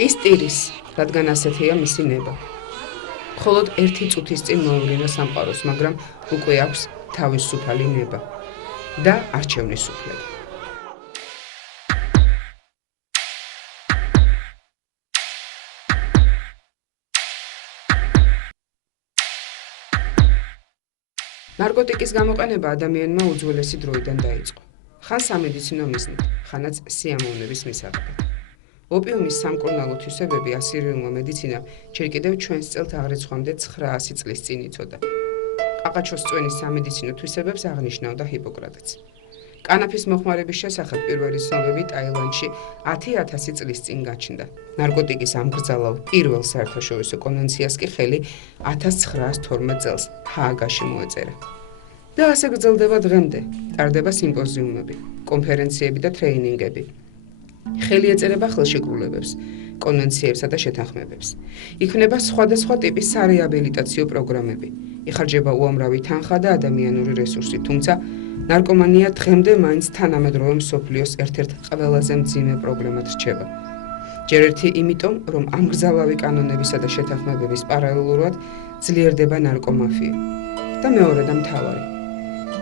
ის ტირის, რადგან ასეთია მისი ნება. მხოლოდ ერთი წუთის წინ მოევლინა სამყაროს, მაგრამ უკვე აქვს თავისუფალი ნება და არჩევნის უფლება. ნარკოტიკის გამოყენება ადამიანმა უძველესი დროიდან დაიწყო. ხან სამედიცინო მიზნით, ხანაც სიამოვნების მისაღებად. ოპიუმის სამკურნალო თვისებები ასირიულმა მედიცინამ ჯერ კიდევ ჩვენს წელთ აღრიცხვამდე 900 წლის წინ იცოდა. ყაყაჩოს წვენის სამედიცინო თვისებებს აღნიშნავდა ჰიპოკრატეც. კანაფის მოხმარების შესახებ პირველი ცნობები ტაილანდში 10,000 წლის წინ გაჩნდა. ნარკოტიკის ამგრძალავ პირველ საერთაშორისო კონვენციას კი ხელი 1912 წელს ჰააგაში მოეწერა. და ასე გრძელდება დღემდე, ტარდება სიმპოზიუმები, კონფერენციები და ტრეინინგები. ხელი ეწერება ხელშეკრულებებს, კონვენციებსა და შეთანხმებებს. იქმნება სხვადასხვა ტიპის სარეაბილიტაციო პროგრამები. იხარჯება უამრავი თანხა და ადამიანური რესურსი, თუმცა ნარკომანია დღემდე მაინც თანამედროვე მსოფლიოს ერთ-ერთ ყველაზე მძიმე პრობლემად რჩება. ჯერ ერთი იმიტომ, რომ ამგრძალავი კანონებისა და შეთანხმებების პარალელურად ძლიერდება ნარკომაფია. და მეორე და მთავარი.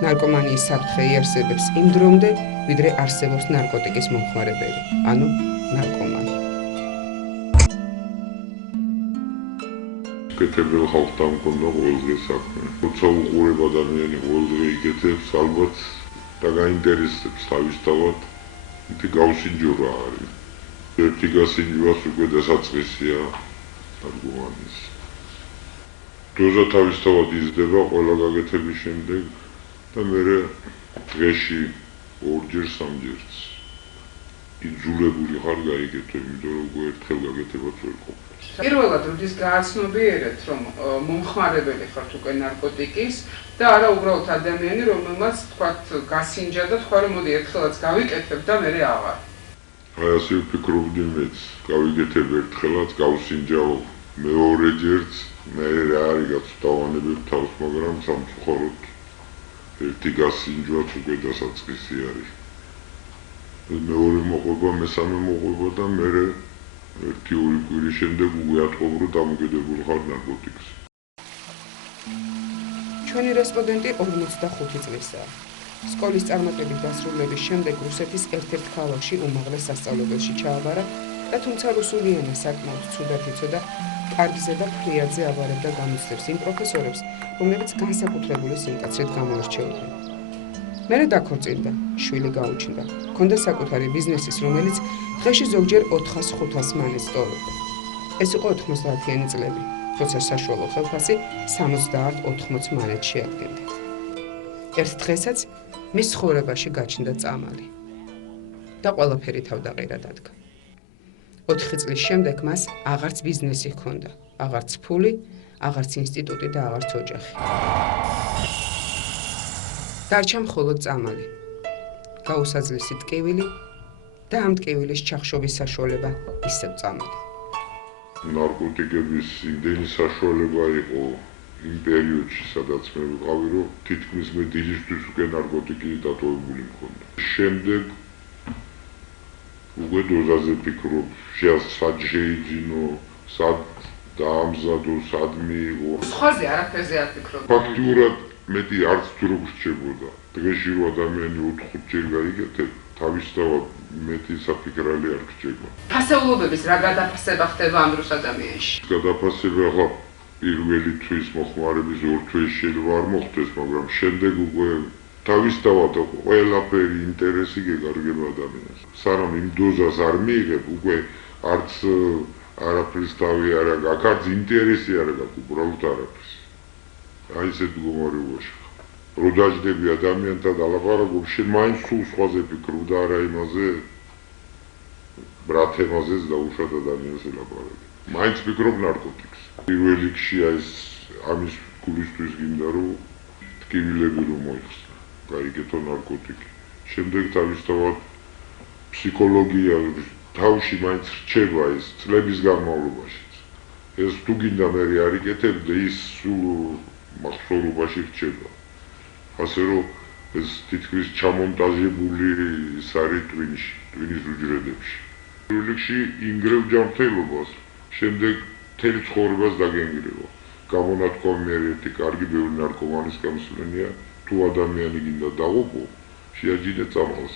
ნარკომანიის საფრთხე იარსებებს იმ დრომდე, ვიდრე არსებობს ნარკოტიკის მომხმარებელი, ანუ ნარკომანი. კეთებელ ხალხთან მქონდა ყოველდღე საქმე. როცა უყურებ ადამიანი ყოველდღე იკეთებს, ალბათ და გაინტერესებს თავისთავად, ითი გავსინჯურა არის. ერთი გასინჯვას უკვე დასაწყისია ნარკომანის. დოზა თავისთავად იზრდება ყველა გაკეთების შემდეგ და მერე დღეში 2-ჯერ 3-ჯერც. იძულებული ხარ გაიგეთო, იმიტომ რომ უკვე ერთხელ გაკეთებაც ვერ ყოფილს. პირველად როდის გააცნობიერეთ, რომ მომხმარებელი ხართ უკვე ნარკოტიკის და არა უბრალოდ ადამიანი, რომელმაც თქვათ გასინჯა და თქვა რომ მოდი ერთხელაც გავიკეთებ და მერე აღარ. აი ასე ვფიქრობდი მეც, გავიგეთებ ერთხელაც, გავსინჯავ მეორეჯერც, მერე რა არის გაწვდავანებებ თავს, მაგრამ სამწუხაროდ ერთი გასინჯვაც უკვე დასაწყისი არის. მეორე მოყვება, მესამე მოყვება და მერე 1-2 კვირის შემდეგ უკვე ატყობ, რომ დამოკიდებული ხარ ნარკოტიკს. ჩვენი რესპონდენტი 45 წლისაა. სკოლის წარმატებით დასრულების შემდეგ რუსეთის ერთ-ერთ ქალაქში უმაღლეს სასწავლებელში ჩააბარა და თუმცა რუსული ენა საკმაოდ ცუდად იცოდა, კარგზე და ფრიადზე აბარებდა გამოცდებს იმ პროფესორებს, რომლებიც განსაკუთრებული სიმკაცრით გამოირჩეოდნენ. მერე დაქორწინდა, შვილი გაუჩნდა. ჰქონდა საკუთარი ბიზნესის, რომელიც დღეში ზოგჯერ 400-500 მანეთს ტოვებდა. ეს იყო 90-იანი წლები, როცა საშუალო ხელფასი 70-80 მანეთს შეადგენდა. ერთ დღესაც მის ცხოვრებაში გაჩნდა წამალი და ყველაფერი თავდაყირად ადგა. 4 წლის შემდეგ მას აღარც ბიზნესი ჰქონდა, აღარც ფული, აღარც ინსტიტუტი და აღარც ოჯახი. დარჩა მხოლოდ წამალი, გაუსაძლისი ტკივილი და ამ ტკივილის ჩახშობის საშუალება ისევ წამალი. ნარკოტიკების იმდენი საშუალება იყო იმ პერიოდში, სადაც მე ვიყავი, რომ თითქმის მე დილისთვის უკვე ნარკოტიკი დატოვებული მქონდა. შემდეგ უკვე დოზაზე ვფიქრობ, სად შეიძინო, სად დაამზადო, სად მიიღო. სხვაზე არაფერზე არ ფიქრობ. ფაქტიურად მეტი არც დრო გრჩებოდა. დღეში რომ ადამიანი 4-5-ჯერ გაიგეთებ, თავისთავად მეტი საფიქრალი არ გრჩება. ფასეულობების რა გადაფასება ხდება ამ დროს ადამიანში? გადაფასება ახლა პირველი თვის მოხმარების 2 თვის შეიძლება არ მოხდეს, მაგრამ შემდეგ უკვე თავისთავად ყველაფერი ინტერესი გეგარგება ადამიანს. სანამ იმ დოზას არ მიიღებ, უკვე არც არაფრის თავი არ აქვს, არც ინტერესი არ აქვს, უბრალოდ არაფრის. აი ესეთ მდგომარეობაში. რო დაждები ადამიანთან და ლაპარაკობ, შენ მაინც სულ სხვაზე ფიქრობ და არა იმაზე, ბრათ ემაზეც დაუშვათ ადამიანს ელაპარაკე. მაინც ფიქრობ ნარკოტიკს. პირველ რიგში ეს ამის გულისთვის გინდა რომ ტკივილები რომ მოიხსნა, გაიგეთო ნარკოტიკი. შემდეგ თავისთავად ფსიქოლოგია თავში მაინც რჩება ეს წლების განმავლობაში. ეს თუ გინდა მე არ იკეთებდე, ის სულ მახსოვრობაში რჩება. ასე რომ ეს თითქმის ჩამონტაჟებული ის არის ტვინის უჯრედებში. რიგში ინგრევ ჯანმრთელობას, შემდეგ მთელი ცხოვრებას დაგენგრევა. გამონათქვამი ერთი კარგი ბევრი ნარკომანის გამოსვლენია, თუ ადამიანი გინდა დაღუპო, შეაჯინე წამალს.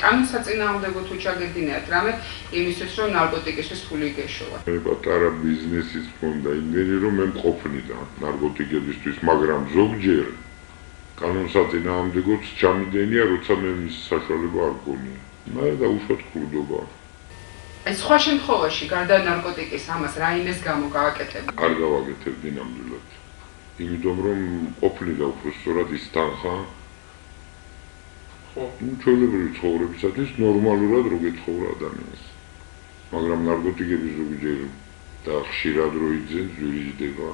კანონსაწინააღმდეგო თუ ჩაგედინათ რამე იმისთვის რომ ნარკოტიკისთვის ფული გეშოვა. მე პატარა ბიზნესის მქონდა იმერი რომ მე მყოფნიდა ნარკოტიკებისთვის, მაგრამ ზოგჯერ კანონსაწინააღმდეგოც ჩამიდენია, როცა მე მის საშუალება არ გქონია. მე დაუშვათ ხურდობა. აი სხვა შემთხვევაში გარდა ნარკოტიკის ამას რაიმეს გამო გააკეთებდი? არ გავაკეთებდი ნამდვილად. იმიტომ რომ ყოფნიდა უბრალოდ ის თანხა ჩვეულებრივი ცხოვრებისათვის ნორმალურად რო გეთხოვა ადამიანს. მაგრამ ნარკოტიკების ზოგჯერ და ხშირად რო იძენს ვირიჯდება,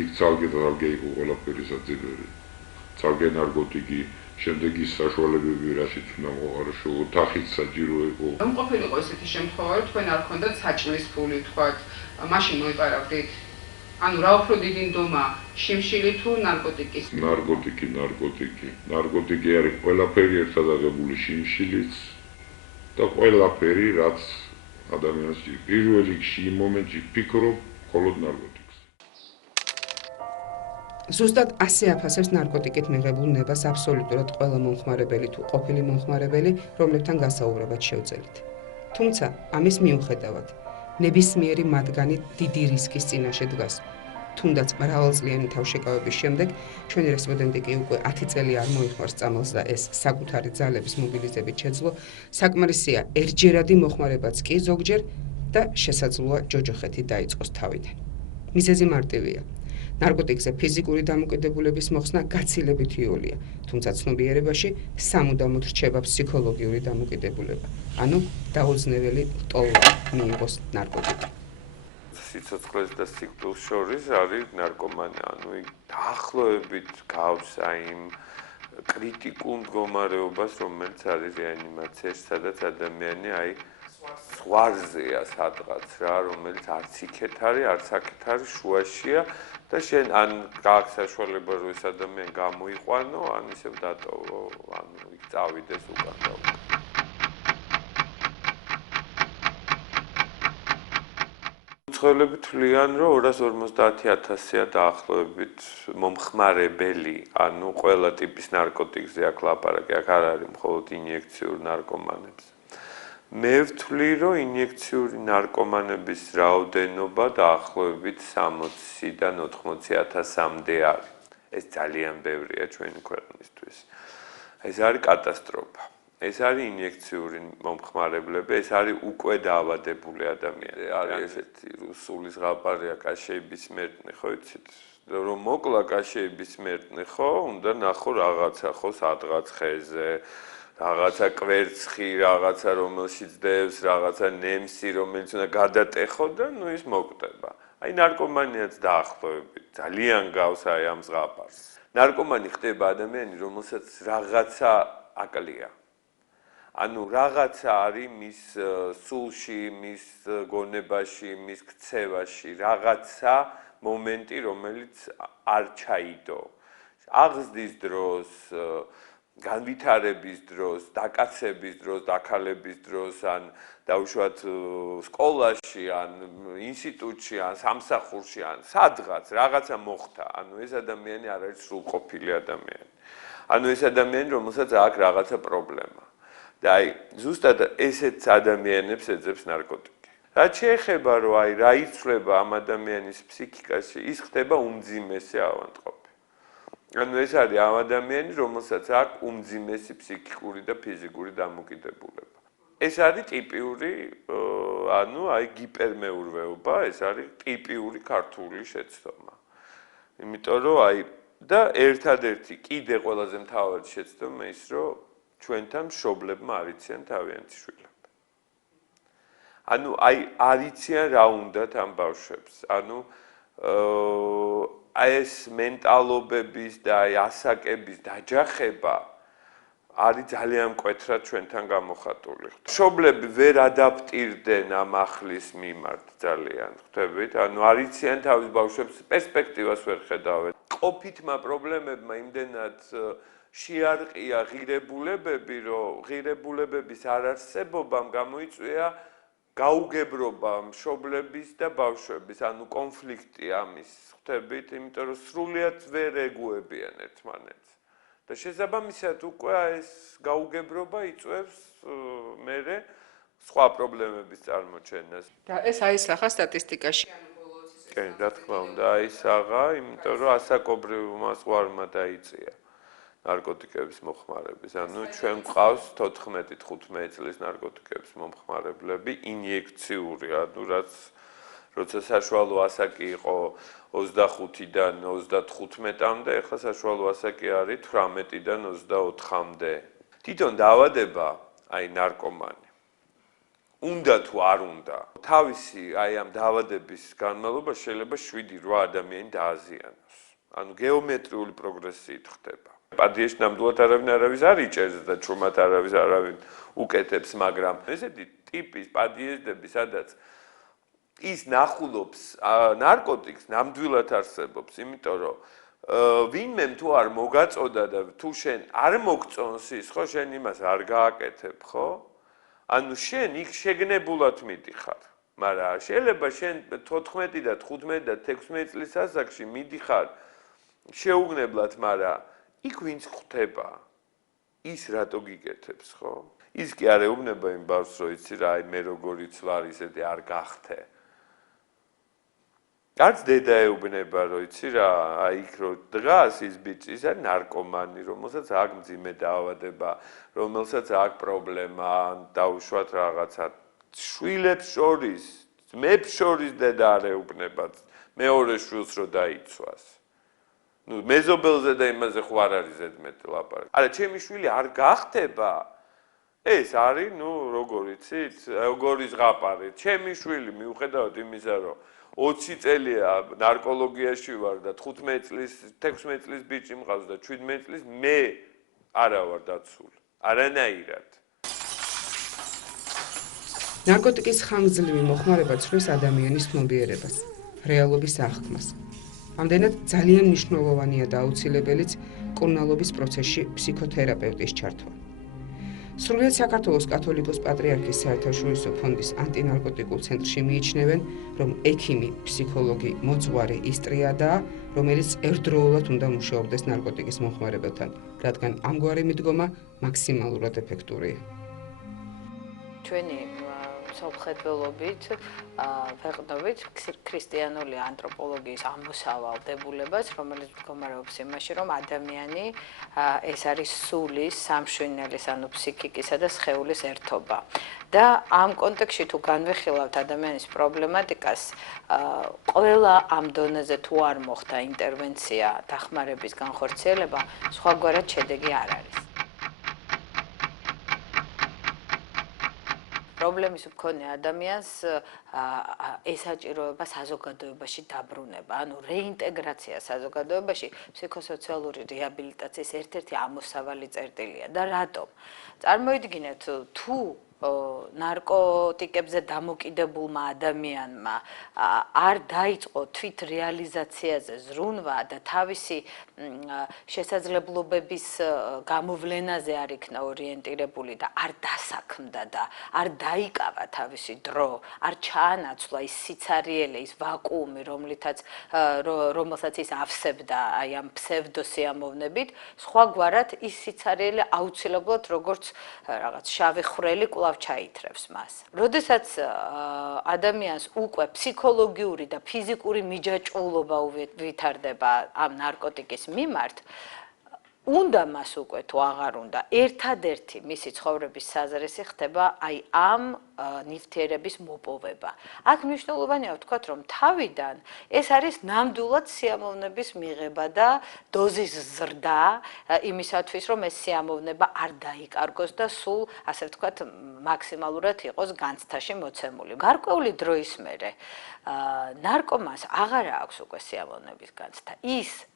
იქ ცალკე იყო ყველაფერი საძებერი. ცალკე ნარკოტიკი, შემდეგ ის საშუალებები რაშიც უნდა მოყარშო, თახით საჭირო იყო. რომ ყოფილიყო ესეთი შემთხვევა, რომ თქვენ არ გქონდათ საჭმლის ფული, თქვათ, მაშინ მოიპარავდით. ანუ რა უფრო დიდი ნდომა, შიმშილი თუ ნარკოტიკის? ნარკოტიკი არის ყველაფერი ერთად აღებული შიმშილიც და ყველაფერი, რაც ადამიანს ჭირდება. პირველ რიგში იმ მომენტში ფიქრობ მხოლოდ ნარკოტიკს. ზუსტად ასე აფასებს ნარკოტიკით მიღებულ ნებას აბსოლუტურად ყველა მომხმარებელი თუ ყოფილი მომხმარებელი, რომლებთან გასაუბრებად შევძელით. თუმცა, ამის მიუხედავად, ნებისმიერი მათგანი დიდი რისკის წინაშე დგას. თუნდაც მრავალწლიანი თავშეკავების შემდეგ, ჩვენი რესპონდენტი კი უკვე 10 წელი არ მოიხმარს წამალს და ეს საკუთარი ძალების მობილიზებით შეძლო, საკმარისია ერთჯერადი მოხმარებაც კი ზოგჯერ და შესაძლოა ჯოჯოხეთი დაიწყოს თავიდან. მიზეზი მარტივია. ნარკოტიკზე ფიზიკური დამოკიდებულების მოხსნა გაცილებით იოლია, თუმცა ცნობიერებაში სამუდამოდ რჩება ფსიქოლოგიური დამოკიდებულება, ანუ დაუძნეველი ლტოლვა მიიღოს ნარკოტიკი. სიცოცხლეს და სიკვდილს შორის არის ნარკომანია, ანუ დაახლოებით გავს იმ კრიტიკულ მდგომარეობას, რომელიც არის რეანიმაციაში, სადაც ადამიანი ზღვარზეა სადღაც რა, რომელიც არც იქეთ არის, არც აქეთ არის, შუაშია და შენ ან გააქვს საშუალება რომ ეს ადამიანი გამოიყვანო, ან ისევ დატოვო, ანუ იქ წავიდეს უკან და უკან. მცხოვრებლები თვლიან, რომ 250,000-ია დაახლოებით მომხმარებელი, ანუ ყველა ტიპის ნარკოტიკზე აქ ლაპარაკი, აქ არ არის მხოლოდ ინიექციურ ნარკომანებზე. მე ვთვლი, რომ ინიექციური ნარკომანების რაოდენობა დაახლოებით 60-დან 80,000-მდე არის. ეს ძალიან ბევრია ჩვენი ქვეყნისთვის. ეს არის კატასტროფა. ეს არის ინიექციური მომხმარებლები, ეს არის უკვე დაავადებული ადამიანები. არის ესეთი რუსული ზღაპარია კაშეიბი სმერტნი, ხო იცით? რომ მოკლა კაშეიბი სმერტნი, ხო, უნდა ნახო რაღაცა, ხო, სადღაც ხეზე, რაღაცა კვერცხი, რაღაცა რომელშიც დევს, რაღაცა ნემსი, რომელიც უნდა გადატეხო და ნუ ის მოკვდება. აი ნარკომანიაც დაახლოებით ძალიან გავს აი ამ ზღაპარს. ნარკომანი ხდება ადამიანი, რომელსაც რაღაცა აკლია. ანუ რაღაცა არის მის სულში, მის გონებაში, მის ქცევაში, რაღაცა მომენტი, რომელიც არ ჩაიდო. აღზრდის დროს, განვითარების დროს, დაკაცების დროს, დაქალების დროს, ან დაუშვათ სკოლაში, ან ინსტიტუტში, ან სამსახურში, ან სადღაც რაღაცა მოხდა. ანუ ეს ადამიანი არ არის სრულყოფილი ადამიანი. ანუ ეს ადამიანი, რომელსაც აქვს რაღაცა პრობლემა. და აი ზუსტად ესეთ ადამიანებს ეძებს ნარკოტიკი. რაც შეეხება რომ აი რა იცვლება ამ ადამიანის ფსიქიკაში, ის ხდება უმძიმესი ავადმყოფი. ანუ ეს არის ამ ადამიანი, რომელსაც აქვს უმძიმესი ფსიქიკური და ფიზიკური დამოკიდებულება. ეს არის ტიპიური, ანუ აი გიპერმეურვეობა, ეს არის ტიპიური ქართული შეცდომა. იმიტომ რომ აი და ერთადერთი კიდე ყველაზე მთავარი შეცდომა ის რომ ჩვენთან მშობლებმა არიციან თავიანთი შვილები. ანუ აი არიციან რა უნდათ ამ ბავშვებს. ანუ აი ეს მენტალობების და აი ასაკების დაჯახება არის ძალიან მკვეთრად ჩვენთან გამოხატული. მშობლები ვერ ადაპტირდნენ ამ ახლის მიმართ ძალიან, ხვდებით? ანუ არიციან თავის ბავშვებს პერსპექტივას ვერ ხედავენ. ყოფითმა პრობლემებმა იმდენად შეარყია ღირებულებები, რომ ღირებულებების არარსებობამ გამოიწვია გაუგებრობა მშობლების და ბავშვების, ანუ კონფლიქტი ამის ხვდებით, იმიტომ რომ სრულიად ვერ ეგუებიან ერთმანეთს. და შესაბამისად უკვე ეს გაუგებრობა იწვევს მერე სხვა პრობლემების წარმოჩენას. და ეს აისახა სტატისტიკაში. კი, რა თქმა უნდა, აისახა, იმიტომ რომ ასაკობრივ მასყვარმა დაიწია ნარკოტიკების მოხმარების. ანუ ჩვენ გვყავს 14-15 წლის ნარკოტიკების მომხმარებლები ინიექციური, ანუ როცა საშუალო ასაკი იყო 25-დან 35-მდე, ეხლა საშუალო ასაკი არის 18-დან 24-მდე. თვითონ დაავადება, აი ნარკომანი. უნდა თუ არ უნდა. თავისი აი ამ დაავადების განმავლობაში შეიძლება 7-8 ადამიანი დააზიანოს. ანუ გეომეტრიული პროგრესიით ხდება. პადიეში ნამდვილად არავის არ იჭერს და ჩუმად არავინ უკეთებს, მაგრამ ესეთი ტიპის პადიეზდები, სადაც ის ნახულობს ნარკოტიკს, ნამდვილად არსებობს, იმიტომ რომ ვინმემ თუ არ მოგაწოდა და თუ შენ არ მოგწონს ის, ხო, შენ იმას არ გააკეთებ, ხო? ანუ შენ იქ შეგნებულად მიდიხარ. მაგრამ შეიძლება შენ 14 და 15 და 16 წლის ასაკში მიდიხარ შეუგნებლად, მაგრამ იქ ვინც ხვდება, ის რატო გიკეთებს, ხო? ის კი არ ეუბნება იმ ბავშვს, რომ იცი რა, აი მე როგორიც ვარ, ისეთი არ გახთე. არც დედა ეუბნება, რომ იცი რა, აი იქ რო დღას ის ბიჭი, ის არის ნარკომანი, რომელსაც აქვს მძიმე დაავადება, რომელსაც აქვს პრობლემა, დაუშვათ რაღაცა. შვილებს შორის, მეებს შორის დედა არ ეუბნება, მეორე შვილს რო დაიცვას. ნუ მეზობელზე და იმაზე ხო არ არის ზედმეტი ლაპარაკი. არა, ჩემი შვილი არ გახდება. ეს არის, ნუ როგორ იცით, როგორი ზღაპარი. ჩემი შვილი მიუხედავად იმისა, რომ 20 წელია ნარკოლოგიაში ვარ და 15 წლის, 16 წლის ბიჭი მყავს და 17 წლის მე არა ვარ დაცული. არანაირად. ნარკოტიკის ხანგრძლივი მოხმარება ცვლის ადამიანის ცნობიერებას, რეალობის აღქმას. ამდენად ძალიან მნიშვნელოვანია და აუცილებელიც კურნალობის პროცესში ფსიქოთერაპევტის ჩართვა. სრულიად საქართველოს კათოლიკოს პატრიარქის საერთაშორისო ფონდის ანტინარკოტიკულ ცენტრში მიიჩნევენ, რომ ექიმი, ფსიქოლოგი, მოძღვარი ის ტრიადაა, რომელიც ერთდროულად უნდა მუშაობდეს ნარკოტიკის მომხმარებელთან, რადგან ამგვარი მიდგომა მაქსიმალურად ეფექტურია. ჩვენი სამხედველობით ვეყნობით ქრისტიანული ანთროპოლოგიის ამოსავალ დებულებას, რომელიც მდგომარეობს იმაში, რომ ადამიანი ეს არის სულის, სამშვენელის, ანუ ფსიქიკისა და სხეულის ერთობა. და ამ კონტექსტში თუ განვიხილავთ ადამიანის პრობლემატიკას, ყველა ამ დონეზე თუ არ მოხდა ინტერვენცია, დახმარების განხორციელება, სხვაგვარად შედეგი არ არის. პრობლემის მქონე ადამიანს ესაჭიროება საზოგადოებაში დაბრუნება, ანუ რეინტეგრაცია საზოგადოებაში ფსიქოსოციალური რეაბილიტაციის ერთ-ერთი ამოსავალი წერტილია. და რატომ? წარმოიდგინეთ, თუ ნარკოტიკებზე დამოკიდებულმა ადამიანმა არ დაიწყო თვით რეალიზაციაზე ზრუნვა და თავისი შესაძლებლობების გამოვლენაზე არ იქნა ორიენტირებული და არ დასაქმდა და არ დაიკავა თავისი დრო, არ ჩაანაცვლა ის სიცარიელე, ის ვაკუუმი, რომელსაც ის ავსებდა აი ამ ფსევდოსიამოვნებით, სხვაგვარად ის სიცარიელე აუცილებლად როგორც რაღაც შავი ხვრელი კვლავ ჩაითრევს მას. როდესაც ადამიანს უკვე ფსიქოლოგიური და ფიზიკური მიჯაჭვულობა ვითარდება ამ ნარკოტიკის მიმართ, უნდა მას უკვე თუ აღარ უნდა, ერთადერთი მისი ცხოვრების საზრესი ხდება აი ამ ნივთიერების მოპოვება. აქ მნიშვნელოვანია ვთქვათ, რომ თავიდან ეს არის ნამდვილად სიამოვნების მიღება და დოზის ზრდა იმისათვის, რომ ეს სიამოვნება არ დაიკარგოს და სულ, ასე ვთქვათ, მაქსიმალურად იყოს განცდაში მოცემული. გარკვეული დროის მერე ნარკომანს აღარ აქვს უკვე სიამოვნების განცდა. ის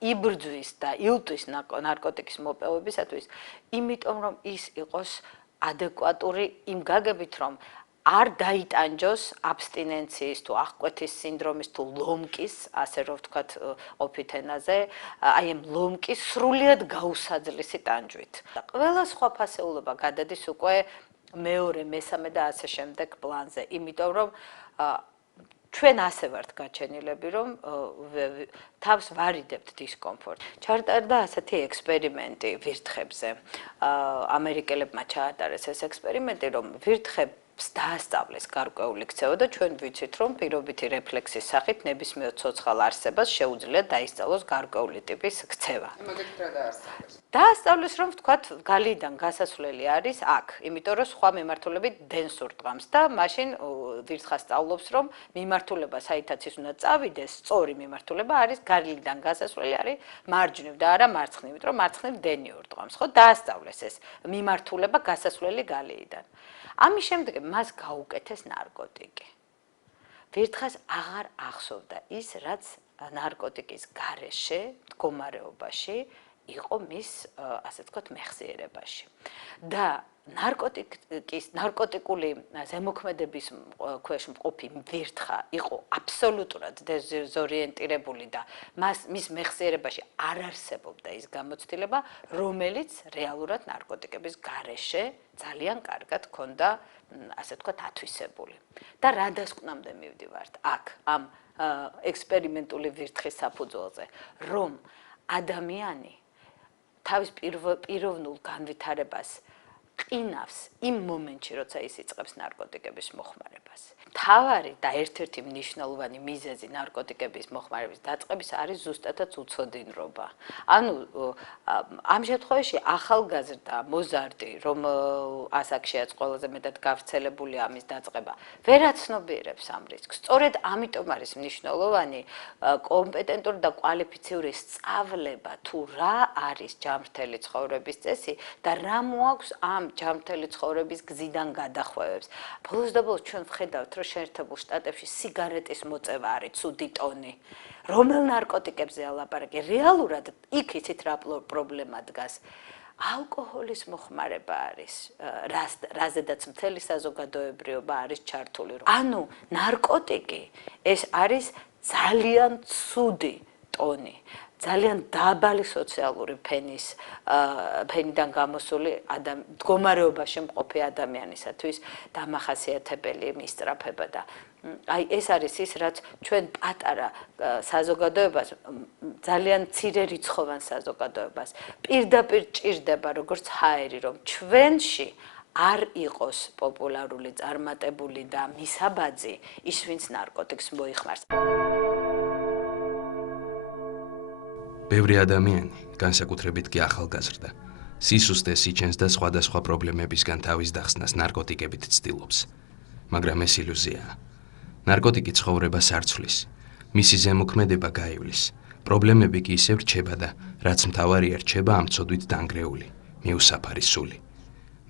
იბრძვის და ილტვის ნარკოტიკის მოპოვებისათვის, იმიტომ რომ ის იყოს ადეკვატური იმ გაგებით, რომ არ დაიტანჯოს აბსტინენციის თუ აღკვეთის სინდრომის თუ ლომკის, ასე რომ ვთქვათ ყოფით ენაზე, აი ამ ლომკის სრულიად გაუსაძლისი ტანჯვით. და ყველა სხვა ფასეულობა გადადის უკვე მეორე, მესამე და ასე შემდეგ პლანზე, იმიტომ რომ ჩვენ ასე ვართ გაჩენილები, რომ თავს ვარიდებთ დისკომფორტს. ჩაატარდა ასეთი ექსპერიმენტი ვირთხებზე. ამერიკელებმა ჩაატარეს ეს ექსპერიმენტი, რომ ვირთხებს დაასწავლეს გარკვეული ქცევა და ჩვენ ვიცით, რომ პირობითი რეფლექსის სახით ნებისმიერ ცოცხალ არსებას შეუძლია დაისწავლოს გარკვეული ტიპის ქცევა. მაგალითად რა დაასწავლეს? დაასწავლეს, რომ ვთქვათ, გალიდან გასასვლელი არის აქ, იმიტომ რომ სხვა მიმართულებით დენს ურტყამს და მაშინ ვირთხა სწავლობს, რომ მიმართულება, საითაც ის უნდა წავიდეს, სწორი მიმართულება არის გალიდან გასასვლელი არის მარჯვნივ და არა მარცხნივ, იმიტომ რომ მარცხნივ დენი ურტყამს, ხო? დაასწავლეს ეს მიმართულება გასასვლელი გალიდან. ამის შემდეგ მას გაუკეთეს ნარკოტიკი. ვირთხას აღარ ახსოვდა ის, რაც ნარკოტიკის გარეშე, მდგომარეობაში იყო მის, ასე ვთქვათ, მეხსიერებაში. და ნარკოტიკული ზემოქმედების ქვეშ მყოფი ვირთხა იყო აბსოლუტურად დეზორიენტირებული და მის მეხსიერებაში არ არსებობდა ის გამოცდილება, რომელიც რეალურად ნარკოტიკების გარეშე ძალიან კარგად ჰქონდა, ასე ვთქვათ, ათვისებული. და რა დასკვნამდე მივდივართ აქ ამ ექსპერიმენტული ვირთხის საფუძველზე, რომ ადამიანი თავის პიროვნულ განვითარებას ყინავს იმ მომენტში, როცა ის იწყებს ნარკოტიკების მოხმარებას. მთავარი და ერთ-ერთი მნიშვნელოვანი მიზეზი ნარკოტიკების მოხმარების დაწყების არის ზუსტადაც უცოდინრობა. ანუ ამ შემთხვევაში ახალგაზრდა მოზარდი, რომ ასაკშიაც ყველაზე მეტად გავრცელებულია ამის დაწყება, ვერ აცნობიერებს ამ რისკს. სწორედ ამიტომ არის მნიშვნელოვანი კომპეტენტური და კვალიფიციური სწავლება თუ რა არის ჯანმრთელი ცხოვრების წესი და რა მოაქვს ამ ჯანმრთელი ცხოვრების გზიდან გადახვევებს. ბოლოს და ბოლოს ჩვენ ვხედავთ, რომ შეერთებულ შტატებში სიგარეტის მოწევა არის ცუდი ტონი. რომელ ნარკოტიკებზე ალაპარაკი? რეალურად იქ იცით რა პრობლემა დგას. ალკოჰოლის მოხმარება არის, რაზედაც მთელი საზოგადოებრიობა არის ჩართული. ანუ ნარკოტიკი ეს არის ძალიან ცუდი ტონი. ძალიან დაბალი სოციალური ფენიდან გამოსული მდგომარეობაში მყოფი ადამიანისათვის დამახასიათებელი მისწრაფება და აი ეს არის ის, რაც ჩვენ პატარა საზოგადოებას, ძალიან მცირე რიცხოვან საზოგადოებას პირდაპირ ჭირდება, როგორც ჰაერი, რომ ჩვენში არ იყოს პოპულარული, წარმატებული და მისაბაძი ის, ვინც ნარკოტიკს მოიხმარს. ბევრი ადამიანი, განსაკუთრებით კი ახალგაზრდა, სისუსტეს იჩენს და სხვადასხვა პრობლემებისგან თავის დახსნას ნარკოტიკებით ცდილობს. მაგრამ ეს ილუზიაა. ნარკოტიკი ცხოვრებას არ ცვლის, მისი ზემოქმედება გაივლის, პრობლემები კი ისევ რჩება და რაც მთავარია რჩება ამ ცოდვით დანგრეული, მიუსაფარი სული.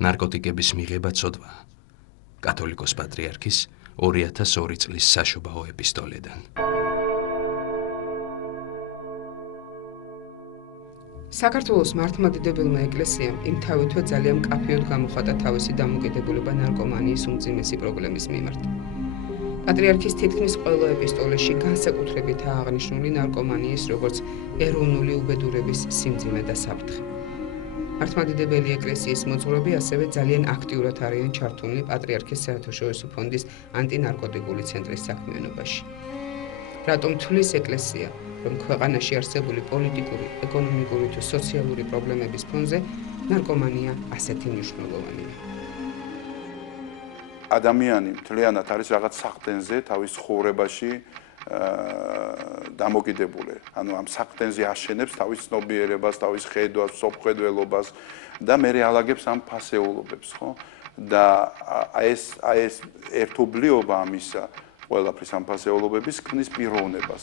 ნარკოტიკების მიღება ცოდვაა. კათოლიკოს პატრიარქის 2002 წლის საშობაო ეპისტოლედან. საქართველოს მართლმადიდებელმა ეკლესიამ იმთავითვე ძალიან მკაფიოდ გამოხატა თავისი დამოკიდებულება ნარკომანიის უმძიმესი პრობლემის მიმართ. პატრიარქის თითქმის ყველა ეპისტოლეში განსაკუთრებითაა აღნიშნული ნარკომანიის როგორც ეროვნული უბედურების სიმძიმე და საფრთხე. მართლმადიდებელი ეკლესიის მოძღვრები ასევე ძალიან აქტიურად არიან ჩართულნი პატრიარქის საერთაშორისო ფონდის ანტინარკოტიკული ცენტრის საქმიანობაში. რატომ თვლის ეკლესია, რომ ქვეყანაში არსებული პოლიტიკური, ეკონომიკური თუ სოციალური პრობლემების ფონზე ნარკომანია ასეთი მნიშვნელოვანია. ადამიანი მთლიანად არის რაღაც საყრდენზე თავის ცხოვრებაში დამოკიდებული. ანუ ამ საყრდენზე აშენებს თავის ცნობიერებას, თავის ხედვას, სოფხედველობას და მე რეალაგებს ამ ფასეულობებს, ხო? და ეს ერთობლიობა ამისა ყველაფრის ამ ფასეულობების ქმნის პიროვნებას.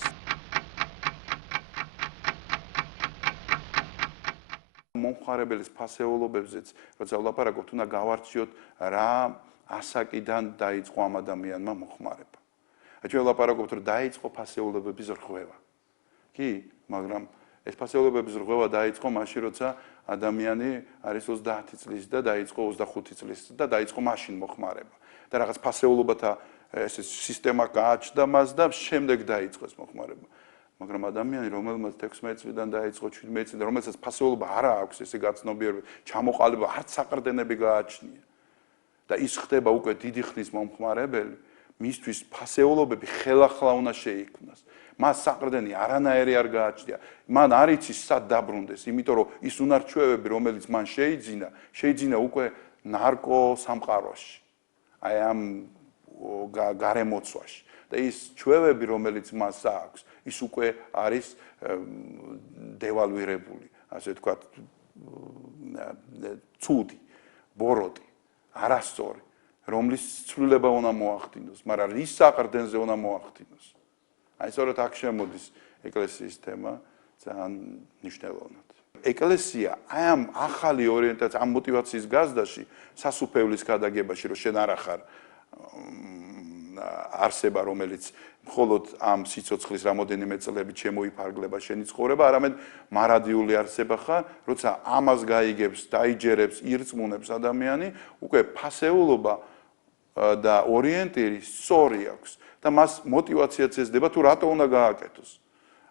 მომხმარებელის ფასეულობებზეც, როცა ვლაპარაკობთ, უნდა გავარჩიოთ რა ასაკიდან დაიწყო ამ ადამიანმა მოხმარება. ჩვენ ვლაპარაკობთ, რომ დაიწყო ფასეულობების რღვევა. კი, მაგრამ ეს ფასეულობების რღვევა დაიწყო მაშინ, როცა ადამიანი არის 30 წლის და დაიწყო 25 წლის და დაიწყო მაშინ მოხმარება. და რაღაც ფასეულობათა ეს სისტემა გააჩნდა მას და შემდეგ დაიწყო ეს მოხმარება. მაგრამ ადამიანი, რომელმაც 16 წლიდან დაიწყო 17 წლიდან, რომელსაც ფასეულობა არ აქვს, ესე გაცნობიერება, ჩამოყალიბება, არც საყრდენები გააჩნია. და ის ხდება უკვე დიდი ხნის მომხმარებელი, მისთვის ფასეულობები ხელახლა უნდა შეიქმნას. მას საყრდენი არანაირი არ გააჩნია. მან არ იცის სად დაბრუნდეს, იმიტომ რომ ის უნარჩვევები, რომელიც მან შეიძინა უკვე ნარკო სამყაროში. აი ამ გარემოცვაში. და ის ჩვევები, რომელიც მას აქვს, ის უკვე არის დევალვირებული, ასე ვთქვათ, ცუდი, ბოროტი, არასწორი, რომლის ცვლილება უნდა მოახდინოს, მაგრამ რის საყრდენზე უნდა მოახდინოს. აი სწორედ აქ შემოდის ეკლესიის თემა ძალიან მნიშვნელოვნად. ეკლესია აი ამ ახალი ორიენტაცია, ამ мотиваციის გაზდაში, სასუფეველის გადაგებაში, რომ შენ არ ახარ არსება, რომელიც მხოლოდ ამ სიცოცხლის რამოდენიმე წლებით შემოიფარგლება შენი ცხოვრება, არამედ მარადიული არსება ხარ, როცა ამას გაიგებს, დაიჯერებს, ირწმუნებს ადამიანი, უკვე ფასეულობა და ორიენტირი სწორი აქვს და მას мотиваციაც ეძდება თუ რატო უნდა გააკეთოს.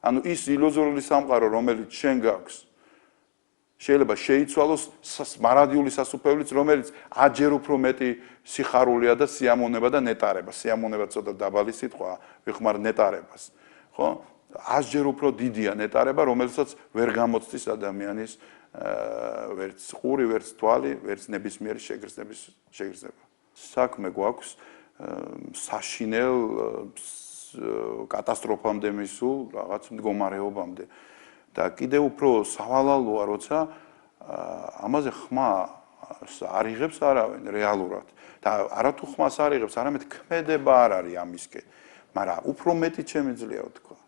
ანუ ის ილუზორული სამყარო, რომელიც შენ გაქვს, შეიძლება შეიცვალოს მარადიული სასუფეველიც, რომელიც აჯერ უფრო მეტი სიხარულია და სიამოვნება და ნეტარება. სიამოვნება ცოტა დაბალი სიტყვაა, ვიხმარ ნეტარებას. ხო? 100-ჯერ უფრო დიდია ნეტარება, რომელსაც ვერ გამოცდის ადამიანის ვერც ყური, ვერც თვალი, ვერც ნებისმიერი შეგრძნება. საქმე გვაქვს საშინელ კატასტროფამდე მისულ რაღაც მდგომარეობამდე. და კიდევ უფრო სავალალოა, როცა ამაზე ხმა არ იღებს არავინ რეალურად. და არათუ ხმას არ იღებს, არამედ ქმედება არ არის ამისკენ. მაგრამ უფრო მეტი შემიძლია ვთქვა,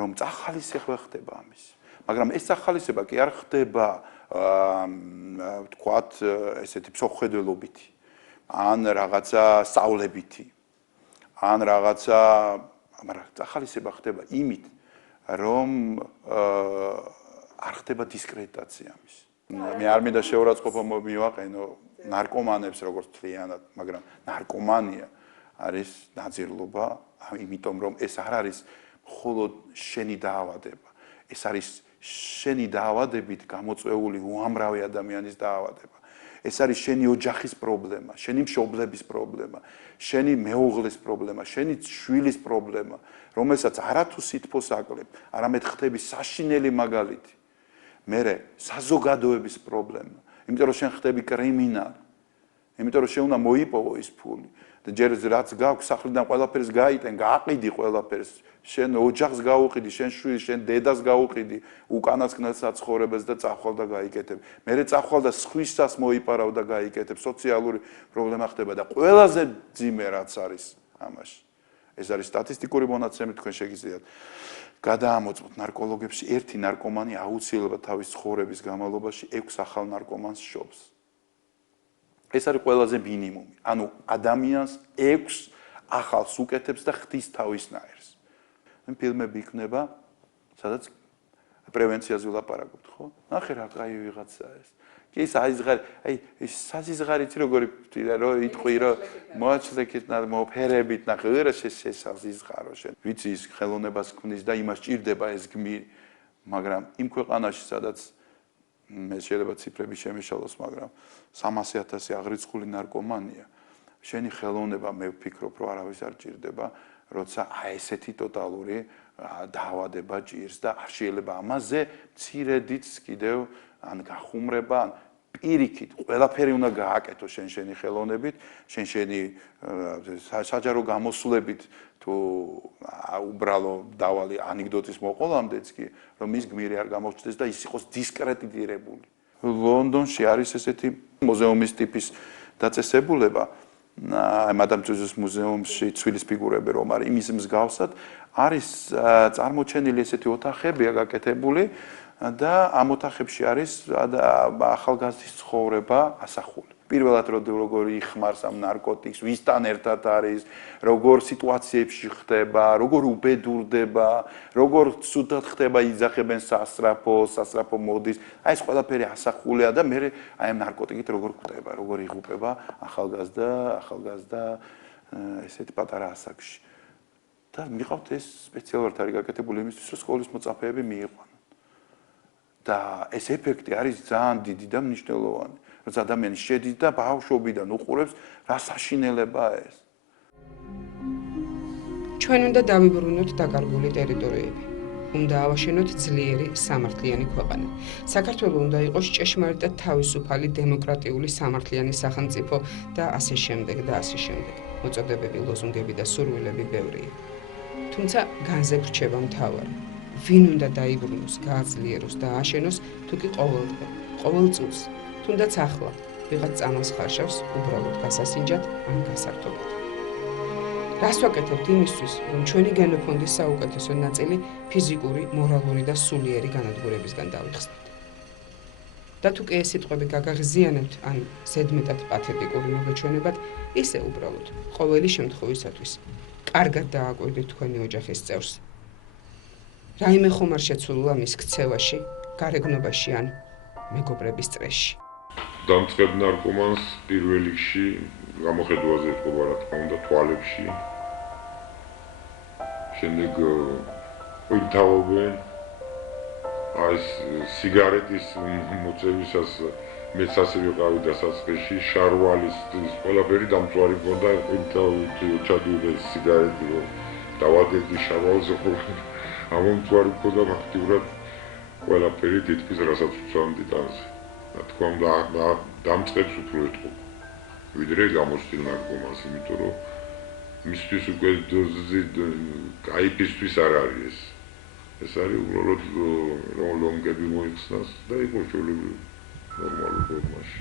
რომ წახალისება ხდება ამის. მაგრამ ეს წახალისება კი არ ხდება ვთქვათ, ესეთი ფსოხხედველობითი, ან რაღაცა სწავლებითი, ან რაღაცა, მაგრამ წახალისება ხდება იმით, რომ არ ხდება დისკრედიტაცია ამის. მე არ მინდა შეურაცხყოფა მივაყენო ნარკომანებს როგორც თლიანად, მაგრამ ნარკომანია არის ნაძირლობა, იმიტომ რომ ეს არ არის მხოლოდ შენი დაავადება. ეს არის შენი დაავადებით გამოწვეული უამრავი ადამიანის დაავადება. ეს არის შენი ოჯახის პრობლემა, შენი მშობლების პრობლემა, შენი მეუღლის პრობლემა, შენი შვილის პრობლემა, რომელსაც არათუ სითბოს აკლებ, არამედ ხდები საშინელი მაგალითი. მერე საზოგადოების პრობლემა, იმიტომ რომ შენ ხდები კრიმინალი, იმიტომ რომ შენ უნდა მოიპოვო ის ფული და ჯერ რაც გაქვს სახლიდან ყველაფერს გაიტენ, გააყიდი ყველაფერს, შენ ოჯახს გაუყიდი, შენ შვილს, შენ დედას გაუყიდი, უკანასკნელ საცხოვრებელს და წახვალ და გაიკეთებ. მერე წახვალ და სხვისას მოიპარავ და გაიკეთებ, სოციალური პრობლემა ხდება და ყველაზე ძიმე რაც არის ამაში. ეს არის სტატისტიკური მონაცემი, თქვენ შეგიძლიათ გადაამოწმოთ ნარკოლოგებში, ერთი ნარკომანი აუცილებლად თავის ცხოვრების განმავლობაში 6 ახალ ნარკომანს შობს. ეს არის ყველაზე მინიმუმი. ანუ ადამიანს 6 ახალს უკეთებს და ხდის თავისნაირს. ფილმები იქნება, სადაც პრევენციაზე ვლაპარაკობთ, ხო? ნახე რა კაი ვიღაცაა ეს. კი ეს აიზღარი, აი ეს საზიზღარიც როგორი რომ იტყვი რომ მოაჩლეკეთ მოფერებით ნახე ვერა შესაზიზღარო შენ. ვიცი ის ხელოვნებას ქმნის და იმას ჭირდება ეს გმირი, მაგრამ იმ ქვეყანაში სადაც მე შეიძლება ციფრები შემეშალოს, მაგრამ 300,000 აღრიცხული ნარკომანია. შენი ხელოვნება მე ვფიქრობ რომ არავის არ ჭირდება, როცა აი ესეთი ტოტალური დაავადება ჭირს და არ შეიძლება ამაზე მცირედიც კიდევ ან გახუმრება, ან პირიქით, ყველაფერი უნდა გააკეთო შენი ხელოვნებით, შენი საჯარო გამოსვლებით თუ უბრალო დავალი ანეკდოტის მოყოლამდეც კი, რომ ის გმირი არ გამოჩნდეს და ის იყოს დისკრედიტირებული. ლონდონში არის ესეთი მუზეუმის ტიპის დაწესებულება, მადამ ტუზოს მუზეუმში ცვილის ფიგურები რომ არის იმის მსგავსად, არის წარმოჩენილი ესეთი ოთახებია გაკეთებული და ამ ოთახებში არის ახალგაზრდის ცხოვრება ასახული. პირველად როგორ იხმარს ამ ნარკოტიკს, ვისთან ერთად არის, როგორ სიტუაციებში ხდება, როგორ უბედურდება, როგორ ცუდად ხდება, იძახებენ სასწრაფო მოდის. აი ეს ყველაფერი ასახულია და მე აი ამ ნარკოტიკით როგორ ხდება, როგორ იღუპება ახალგაზრდა ესეთი პატარა ასაკში. და მიყავთ ეს სპეციალურად არის გაკეთებული იმისთვის, რომ სკოლის მოწაფეები მიიყვანონ. და ეს ეფექტი არის ძალიან დიდი და მნიშვნელოვანი. რაც ადამიანი შედის და ბავშვობიდან უყურებს რა საშინელებაა ეს. ჩვენ უნდა დავიბრუნოთ დაკარგული ტერიტორიები. უნდა ავაშენოთ ძლიერი სამართლიანი ქვეყანა. საქართველო უნდა იყოს ჭეშმარიტად თავისუფალი დემოკრატიული სამართლიანი სახელმწიფო და ასე შემდეგ და ასე შემდეგ. მოწოდებები, ლოზუნგები და სურვილები ბევრია. თუმცა განზე ვრჩება მთავარი. ვინ უნდა დაიბრუნოს, გააძლიეროს და ააშენოს თუ კი ყოველდღე, ყოველ წუთს, თუნდაც ახლა ვიღაც წამალს ხარშავს უბრალოდ გასასინჯად ან გასართობად. რას ვაკეთებთ იმისთვის, რომ ჩვენი გენოფონდის საუკეთესო ნაწილი ფიზიკური, მორალური და სულიერი განადგურებისგან დავიხსნათ. და თუ კი ეს სიტყვები გაგაღიზიანებთ, ან ზედმეტად პათეტიკური მოგეჩვენებათ, ისე უბრალოდ, ყოველი შემთხვევისათვის, კარგად დააკვირდით თქვენი ოჯახის წევრს. რაიმე ხომ არ შეცვლილა მის ქცევაში, გარეგნობაში ან მეგობრების წრეში. დამწყებ ნარკომანს პირველ რიგში გამოხედვაზე ეთქობა რა თქმა უნდა თვალებში. შემდეგ იმთავობენ ეს სიგარეტის მოწევისას მეც ასე ვიყავი დასაწყისში შარვალის ყველაფერი დამწვარი მქონდა ჩადიოდეს სიგარეტი რომ დავადედი შარვალზე ამომწვარი მქონდა აქტიურად ყველაფერი თითქმის რასაც უცამდი ტანზე. რა თქმა უნდა დამწყებს უფრო ეთქობა ვიდრე გამოსtildeულ ნარკომანს, იმიტომ რომ მისთვის უკვე კაიფისთვის არ არის ეს. ეს არის უბრალოდ რომ ლომგები მოიხსნას და იყოს ჩვეულებრივ ნორმალურ ფორმაში.